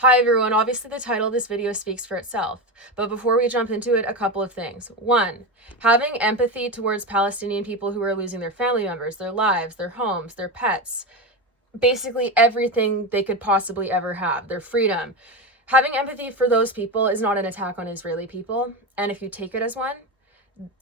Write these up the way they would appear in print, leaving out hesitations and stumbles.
Hi everyone, obviously the title of this video speaks for itself, but before we jump into it, a couple of things. One, having empathy towards Palestinian people who are losing their family members, their lives, their homes, their pets, basically everything they could possibly ever have, their freedom. Having empathy for those people is not an attack on Israeli people, and if you take it as one,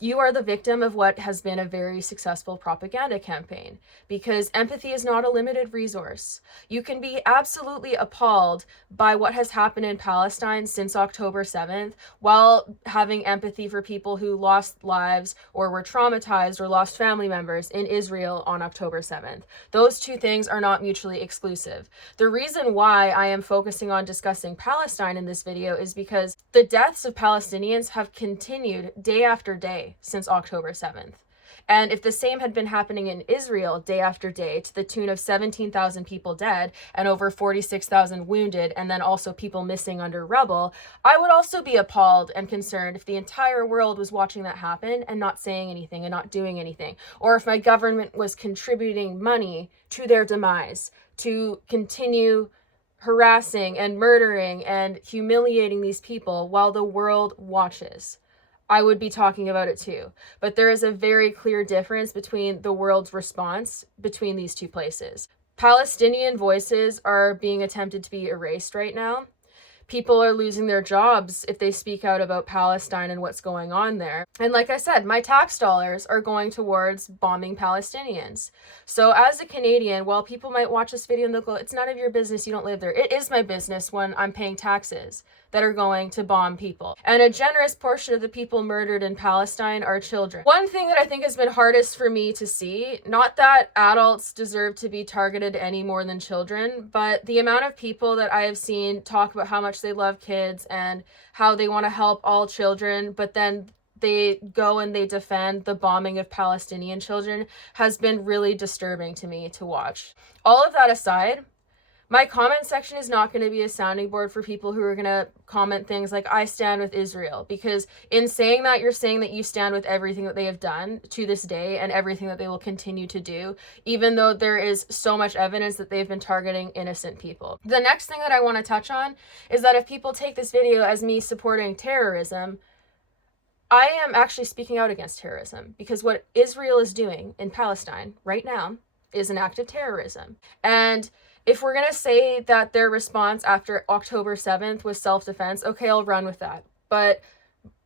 you are the victim of what has been a very successful propaganda campaign, because empathy is not a limited resource. You can be absolutely appalled by what has happened in Palestine since October 7th while having empathy for people who lost lives or were traumatized or lost family members in Israel on October 7th. Those two things are not mutually exclusive. The reason why I am focusing on discussing Palestine in this video is because the deaths of Palestinians have continued day after day since October 7th. And if the same had been happening in Israel day after day to the tune of 17,000 people dead and over 46,000 wounded, and then also people missing under rubble, I would also be appalled and concerned if the entire world was watching that happen and not saying anything and not doing anything, or if my government was contributing money to their demise to continue harassing and murdering and humiliating these people while the world watches. I would be talking about it too. But there is a very clear difference between the world's response between these two places. Palestinian voices are being attempted to be erased right now. People are losing their jobs if they speak out about Palestine and what's going on there. And like I said, my tax dollars are going towards bombing Palestinians. So as a Canadian, while people might watch this video and they'll go, it's none of your business, you don't live there. It is my business when I'm paying taxes that are going to bomb people. And a generous portion of the people murdered in Palestine are children. One thing that I think has been hardest for me to see, not that adults deserve to be targeted any more than children, but the amount of people that I have seen talk about how much they love kids and how they want to help all children, but then they go and they defend the bombing of Palestinian children has been really disturbing to me to watch. All of that aside, my comment section is not going to be a sounding board for people who are going to comment things like, I stand with Israel, because in saying that, you're saying that you stand with everything that they have done to this day and everything that they will continue to do, even though there is so much evidence that they've been targeting innocent people. The next thing that I want to touch on is that if people take this video as me supporting terrorism, I am actually speaking out against terrorism, because what Israel is doing in Palestine right now is an act of terrorism. And if we're going to say that their response after October 7th was self-defense, okay, I'll run with that. But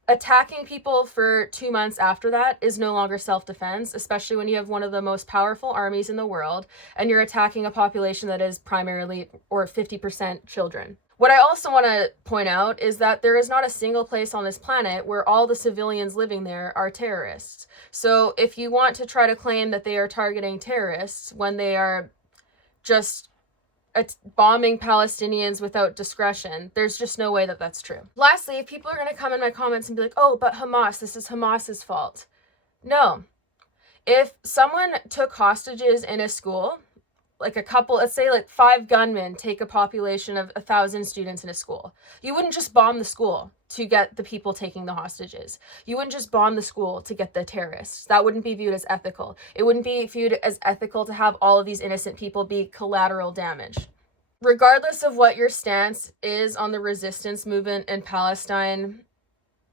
attacking people for 2 months after that is no longer self-defense, especially when you have one of the most powerful armies in the world and you're attacking a population that is primarily or 50% children. What I also want to point out is that there is not a single place on this planet where all the civilians living there are terrorists. So if you want to try to claim that they are targeting terrorists when they are just bombing Palestinians without discretion, there's just no way that that's true. Lastly, if people are going to come in my comments and be like, oh, but Hamas, this is Hamas's fault. No. If someone took hostages in a school, like a couple, let's say like 5 gunmen take a population of 1,000 students in a school, you wouldn't just bomb the school to get the people taking the hostages. You wouldn't just bomb the school to get the terrorists. That wouldn't be viewed as ethical. It wouldn't be viewed as ethical to have all of these innocent people be collateral damage. Regardless of what your stance is on the resistance movement in Palestine,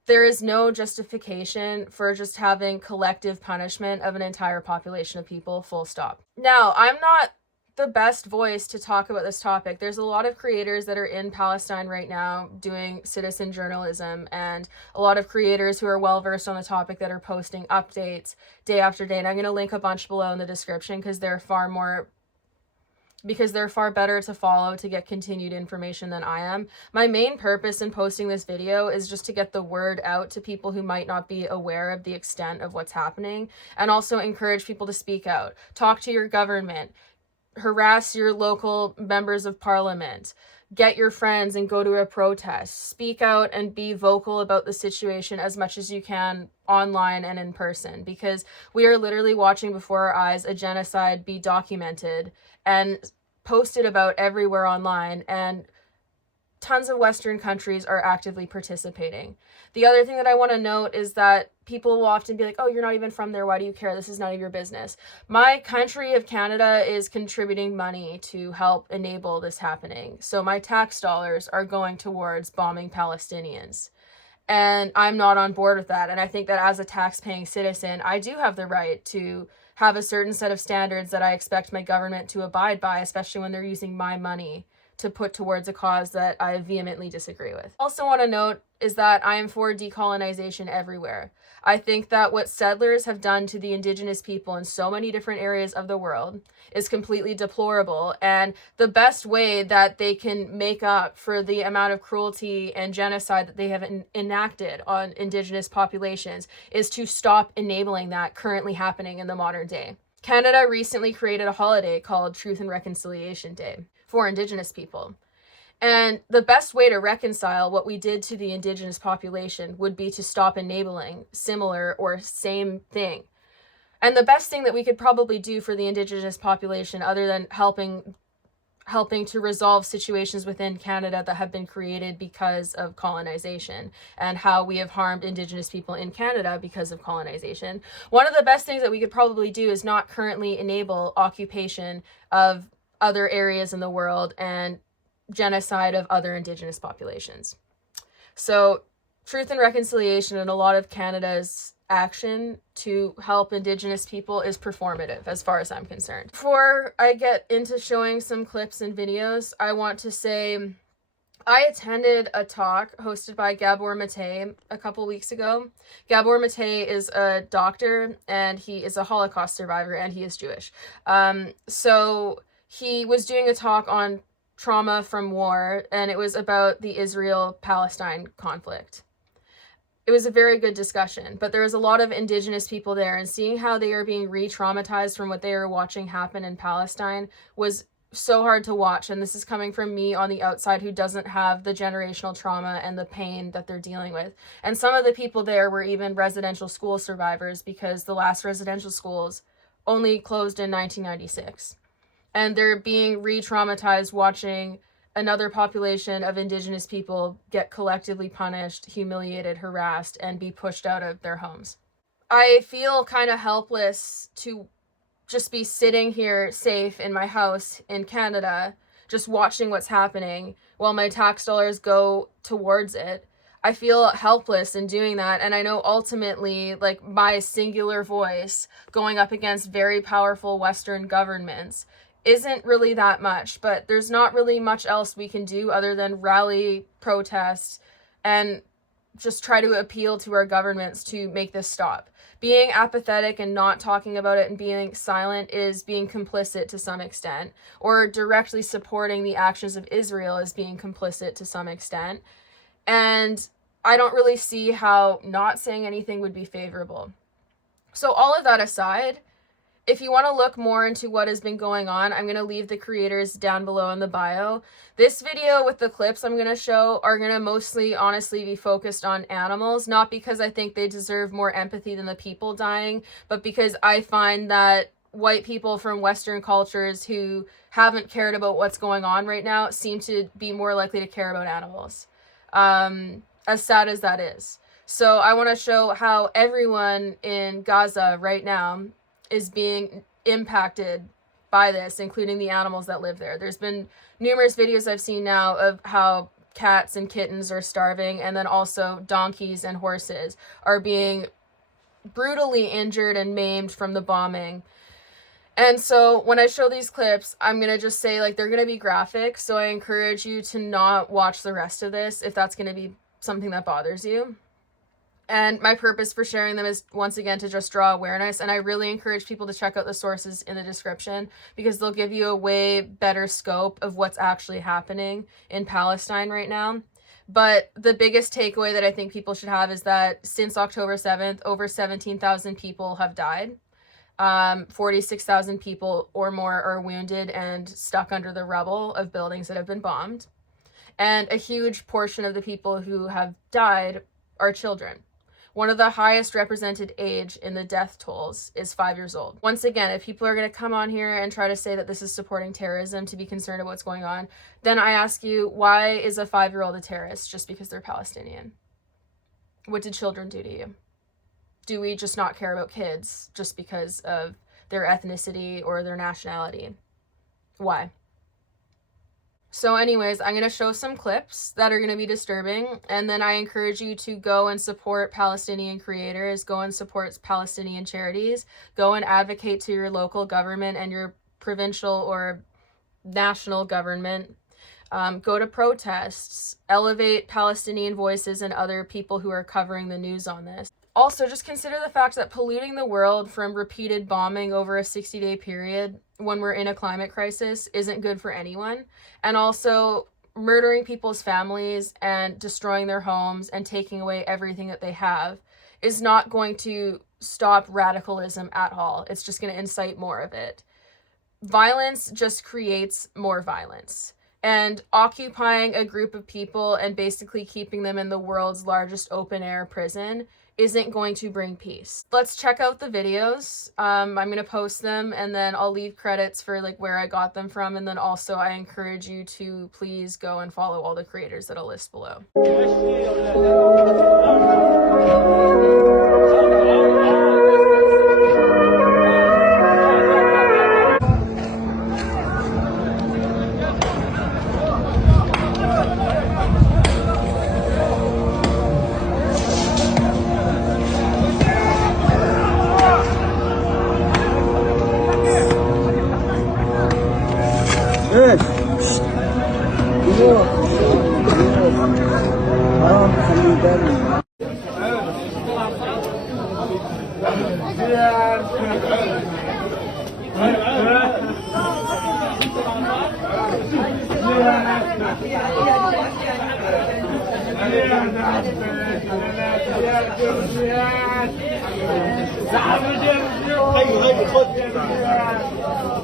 there is no justification for just having collective punishment of an entire population of people, full stop. Now, I'm not the best voice to talk about this topic. There's a lot of creators that are in Palestine right now doing citizen journalism, and a lot of creators who are well versed on the topic that are posting updates day after day. And I'm going to link a bunch below in the description because they're far better to follow to get continued information than I am. My main purpose in posting this video is just to get the word out to people who might not be aware of the extent of what's happening, and also encourage people to speak out. Talk to your government. Harass your local members of parliament. Get your friends and go to a protest. Speak out and be vocal about the situation as much as you can online and in person, because we are literally watching before our eyes a genocide be documented and posted about everywhere online, and tons of Western countries are actively participating. The other thing that I want to note is that people will often be like, oh, you're not even from there. Why do you care? This is none of your business. My country of Canada is contributing money to help enable this happening. So my tax dollars are going towards bombing Palestinians. And I'm not on board with that. And I think that as a tax-paying citizen, I do have the right to have a certain set of standards that I expect my government to abide by, especially when they're using my money to put towards a cause that I vehemently disagree with. Also want to note is that I am for decolonization everywhere. I think that what settlers have done to the indigenous people in so many different areas of the world is completely deplorable, and the best way that they can make up for the amount of cruelty and genocide that they have enacted on indigenous populations is to stop enabling that currently happening in the modern day. Canada recently created a holiday called Truth and Reconciliation Day for Indigenous people. And the best way to reconcile what we did to the Indigenous population would be to stop enabling similar or same thing. And the best thing that we could probably do for the Indigenous population, other than helping to resolve situations within Canada that have been created because of colonization and how we have harmed Indigenous people in Canada because of colonization. One of the best things that we could probably do is not currently enable occupation of other areas in the world and genocide of other Indigenous populations. So Truth and Reconciliation and a lot of Canada's action to help Indigenous people is performative as far as I'm concerned. Before I get into showing some clips and videos, I want to say I attended a talk hosted by Gabor Mate a couple weeks ago. Gabor Mate is a doctor and he is a Holocaust survivor and he is Jewish. So he was doing a talk on trauma from war, and it was about the Israel-Palestine conflict. It was a very good discussion, but there was a lot of Indigenous people there, and seeing how they are being re-traumatized from what they are watching happen in Palestine was so hard to watch. And this is coming from me on the outside who doesn't have the generational trauma and the pain that they're dealing with. And some of the people there were even residential school survivors, because the last residential schools only closed in 1996. And they're being re-traumatized watching another population of Indigenous people get collectively punished, humiliated, harassed, and be pushed out of their homes. I feel kind of helpless to just be sitting here safe in my house in Canada, just watching what's happening while my tax dollars go towards it. I feel helpless in doing that, and I know ultimately, like, my singular voice going up against very powerful Western governments isn't really that much, but there's not really much else we can do other than rally, protest, and just try to appeal to our governments to make this stop. Being apathetic and not talking about it and being silent is being complicit to some extent, or directly supporting the actions of Israel is being complicit to some extent. And I don't really see how not saying anything would be favorable. So all of that aside, if you want to look more into what has been going on, I'm going to leave the creators down below in the bio. This video with the clips I'm going to show are going to mostly, honestly, be focused on animals, not because I think they deserve more empathy than the people dying, but because I find that white people from Western cultures who haven't cared about what's going on right now seem to be more likely to care about animals, as sad as that is. So I want to show how everyone in Gaza right now is being impacted by this, including the animals that live there. There's been numerous videos I've seen now of how cats and kittens are starving, and then also donkeys and horses are being brutally injured and maimed from the bombing. And so when I show these clips, I'm going to just say, like, they're going to be graphic, so I encourage you to not watch the rest of this if that's going to be something that bothers you. And my purpose for sharing them is, once again, to just draw awareness. And I really encourage people to check out the sources in the description, because they'll give you a way better scope of what's actually happening in Palestine right now. But the biggest takeaway that I think people should have is that since October 7th, over 17,000 people have died. 46,000 people or more are wounded and stuck under the rubble of buildings that have been bombed. And a huge portion of the people who have died are children. One of the highest represented age in the death tolls is 5 years old. Once again, if people are going to come on here and try to say that this is supporting terrorism, to be concerned about what's going on, then I ask you, why is a 5-year-old a terrorist just because they're Palestinian? What did children do to you? Do we just not care about kids just because of their ethnicity or their nationality? Why? So anyways, I'm going to show some clips that are going to be disturbing, and then I encourage you to go and support Palestinian creators, go and support Palestinian charities, go and advocate to your local government and your provincial or national government. Go to protests, elevate Palestinian voices and other people who are covering the news on this. Also, just consider the fact that polluting the world from repeated bombing over a 60-day period when we're in a climate crisis isn't good for anyone. And also, murdering people's families and destroying their homes and taking away everything that they have is not going to stop radicalism at all. It's just going to incite more of it. Violence just creates more violence. And occupying a group of people and basically keeping them in the world's largest open-air prison isn't going to bring peace. Let's check out the videos. I'm going to post them, and then I'll leave credits for like where I got them from, and then also I encourage you to please go and follow all the creators that I'll list below.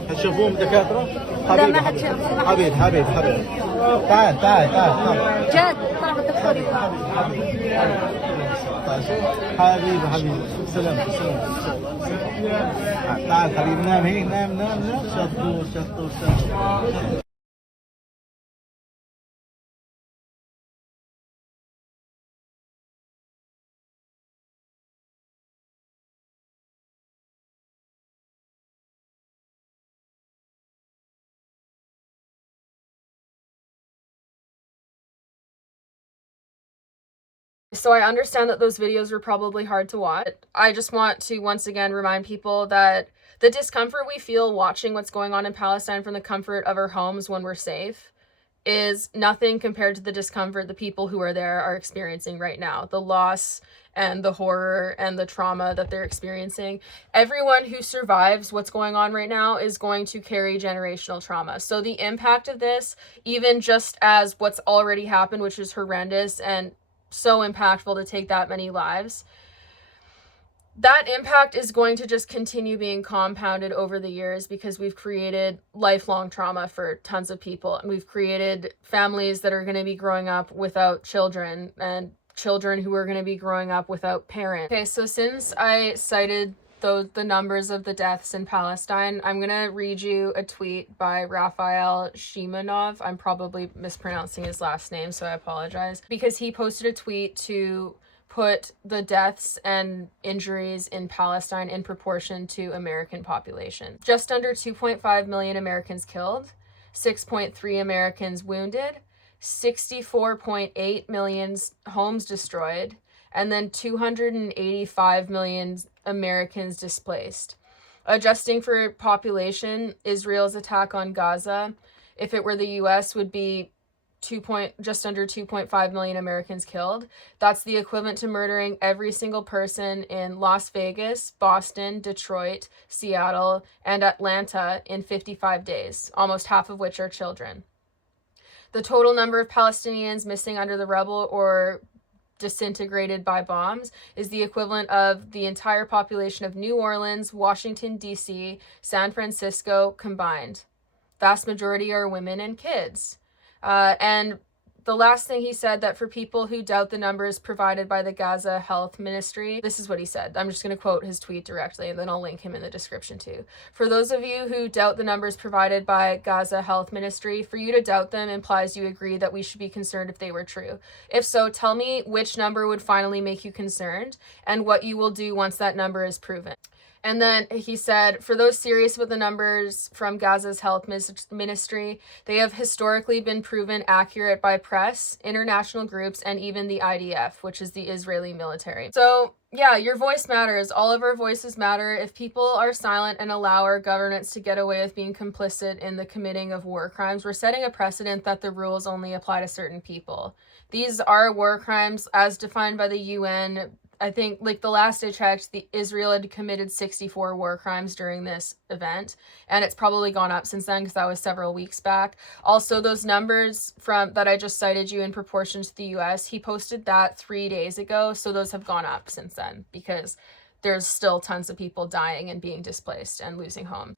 هتشوفوهم دكاترة؟ لا ما هتشوف. حبيب تعال جد طلع الدكتور حبيبي سلام تعال حبيبي نام هيك نام شطور So I understand that those videos were probably hard to watch. I just want to once again remind people that the discomfort we feel watching what's going on in Palestine from the comfort of our homes when we're safe is nothing compared to the discomfort the people who are there are experiencing right now. The loss and the horror and the trauma that they're experiencing. Everyone who survives what's going on right now is going to carry generational trauma. So the impact of this, even just as what's already happened, which is horrendous and so impactful to take that many lives, that impact is going to just continue being compounded over the years because we've created lifelong trauma for tons of people, and we've created families that are going to be growing up without children and children who are going to be growing up without parents. Okay, so since I cited the numbers of the deaths in Palestine, I'm going to read you a tweet by Raphael Shimanov. I'm probably mispronouncing his last name, so I apologize. Because he posted a tweet to put the deaths and injuries in Palestine in proportion to American population. Just under 2.5 million Americans killed, 6.3 Americans wounded, 64.8 million homes destroyed, and then 285 million Americans displaced. Adjusting for population, Israel's attack on Gaza, if it were the US, would be just under 2.5 million Americans killed. That's the equivalent to murdering every single person in Las Vegas, Boston, Detroit, Seattle, and Atlanta in 55 days, almost half of which are children. The total number of Palestinians missing under the rubble or disintegrated by bombs is the equivalent of the entire population of New Orleans, Washington, D.C., San Francisco combined. Vast majority are women and kids. And the last thing he said, that for people who doubt the numbers provided by the Gaza Health Ministry, this is what he said. I'm just going to quote his tweet directly, and then I'll link him in the description too. For those of you who doubt the numbers provided by Gaza Health Ministry, for you to doubt them implies you agree that we should be concerned if they were true. If so, tell me which number would finally make you concerned and what you will do once that number is proven. And then he said, for those serious with the numbers from Gaza's health ministry, they have historically been proven accurate by press, international groups, and even the IDF, which is the Israeli military. So yeah, your voice matters. All of our voices matter. If people are silent and allow our governments to get away with being complicit in the committing of war crimes, we're setting a precedent that the rules only apply to certain people. These are war crimes as defined by the UN. I think, like, the last I checked, Israel had committed 64 war crimes during this event, and it's probably gone up since then because that was several weeks back. Also, those numbers from that I just cited you in proportion to the US, he posted that 3 days ago, so those have gone up since then because there's still tons of people dying and being displaced and losing homes.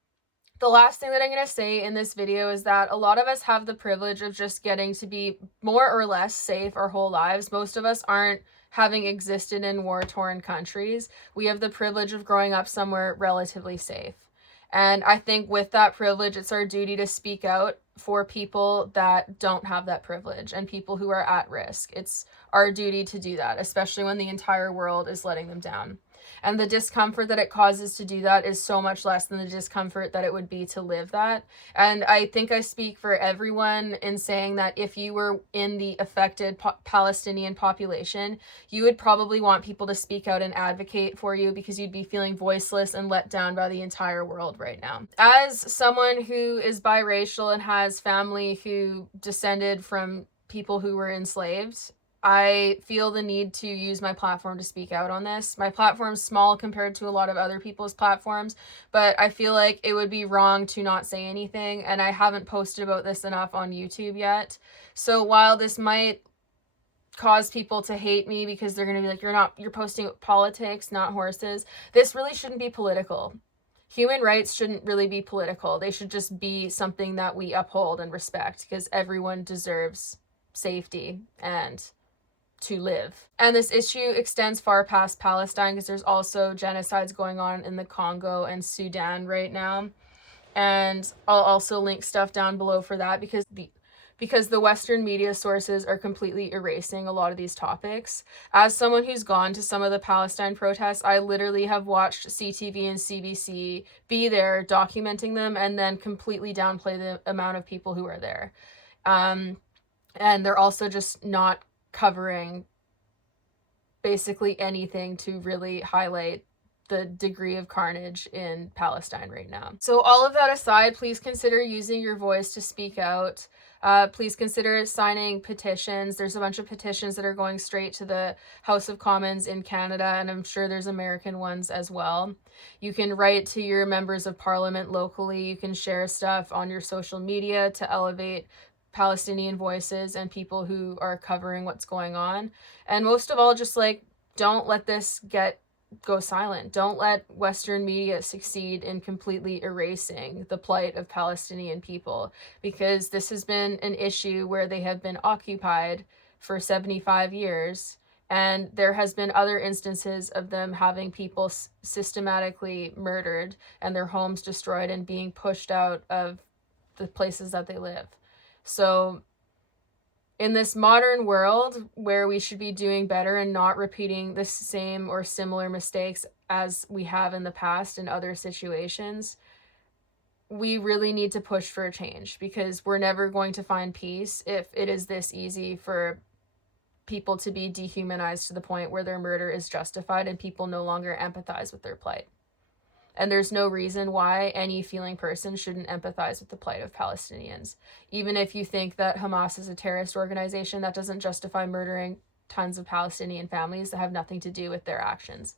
The last thing that I'm going to say in this video is that a lot of us have the privilege of just getting to be more or less safe our whole lives. Most of us aren't having existed in war-torn countries. We have the privilege of growing up somewhere relatively safe. And I think with that privilege, it's our duty to speak out for people that don't have that privilege and people who are at risk. It's our duty to do that, especially when the entire world is letting them down. And the discomfort that it causes to do that is so much less than the discomfort that it would be to live that. And I think I speak for everyone in saying that if you were in the affected Palestinian population, you would probably want people to speak out and advocate for you because you'd be feeling voiceless and let down by the entire world right now. As someone who is biracial and has family who descended from people who were enslaved, I feel the need to use my platform to speak out on this. My platform's small compared to a lot of other people's platforms, but I feel like it would be wrong to not say anything, and I haven't posted about this enough on YouTube yet. So while this might cause people to hate me because they're going to be like, you're posting politics, not horses, this really shouldn't be political. Human rights shouldn't really be political. They should just be something that we uphold and respect because everyone deserves safety and to live. And this issue extends far past Palestine because there's also genocides going on in the Congo and Sudan right now. And I'll also link stuff down below for that because the Western media sources are completely erasing a lot of these topics. As someone who's gone to some of the Palestine protests, I literally have watched CTV and CBC be there documenting them and then completely downplay the amount of people who are there. And they're also just not covering basically anything to really highlight the degree of carnage in Palestine right now. So all of that aside, please consider using your voice to speak out. Please consider signing petitions. There's a bunch of petitions that are going straight to the House of Commons in Canada, and I'm sure there's American ones as well. You can write to your members of parliament locally. You can share stuff on your social media to elevate Palestinian voices and people who are covering what's going on. And most of all, just like, don't let this go silent. Don't let Western media succeed in completely erasing the plight of Palestinian people, because this has been an issue where they have been occupied for 75 years. And there has been other instances of them having people systematically murdered and their homes destroyed and being pushed out of the places that they live. So in this modern world where we should be doing better and not repeating the same or similar mistakes as we have in the past in other situations, we really need to push for a change, because we're never going to find peace if it is this easy for people to be dehumanized to the point where their murder is justified and people no longer empathize with their plight. And there's no reason why any feeling person shouldn't empathize with the plight of Palestinians. Even if you think that Hamas is a terrorist organization, that doesn't justify murdering tons of Palestinian families that have nothing to do with their actions.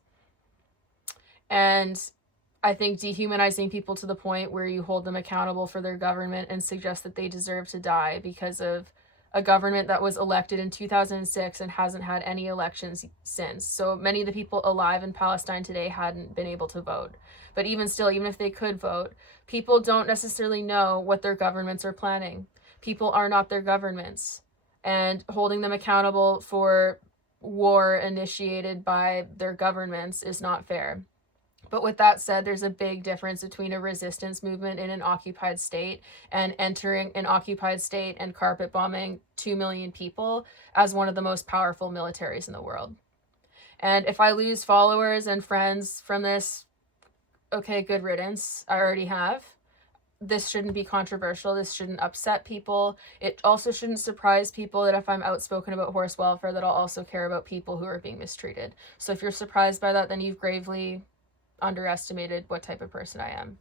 And I think dehumanizing people to the point where you hold them accountable for their government and suggest that they deserve to die because of a government that was elected in 2006 and hasn't had any elections since. So many of the people alive in Palestine today hadn't been able to vote. But even still, even if they could vote, people don't necessarily know what their governments are planning. People are not their governments. and holding them accountable for war initiated by their governments is not fair. But with that said, there's a big difference between a resistance movement in an occupied state and entering an occupied state and carpet bombing 2 million people as one of the most powerful militaries in the world. And if I lose followers and friends from this, okay, good riddance. I already have. This shouldn't be controversial. This shouldn't upset people. It also shouldn't surprise people that if I'm outspoken about horse welfare, that I'll also care about people who are being mistreated. So if you're surprised by that, then you've gravely underestimated what type of person I am.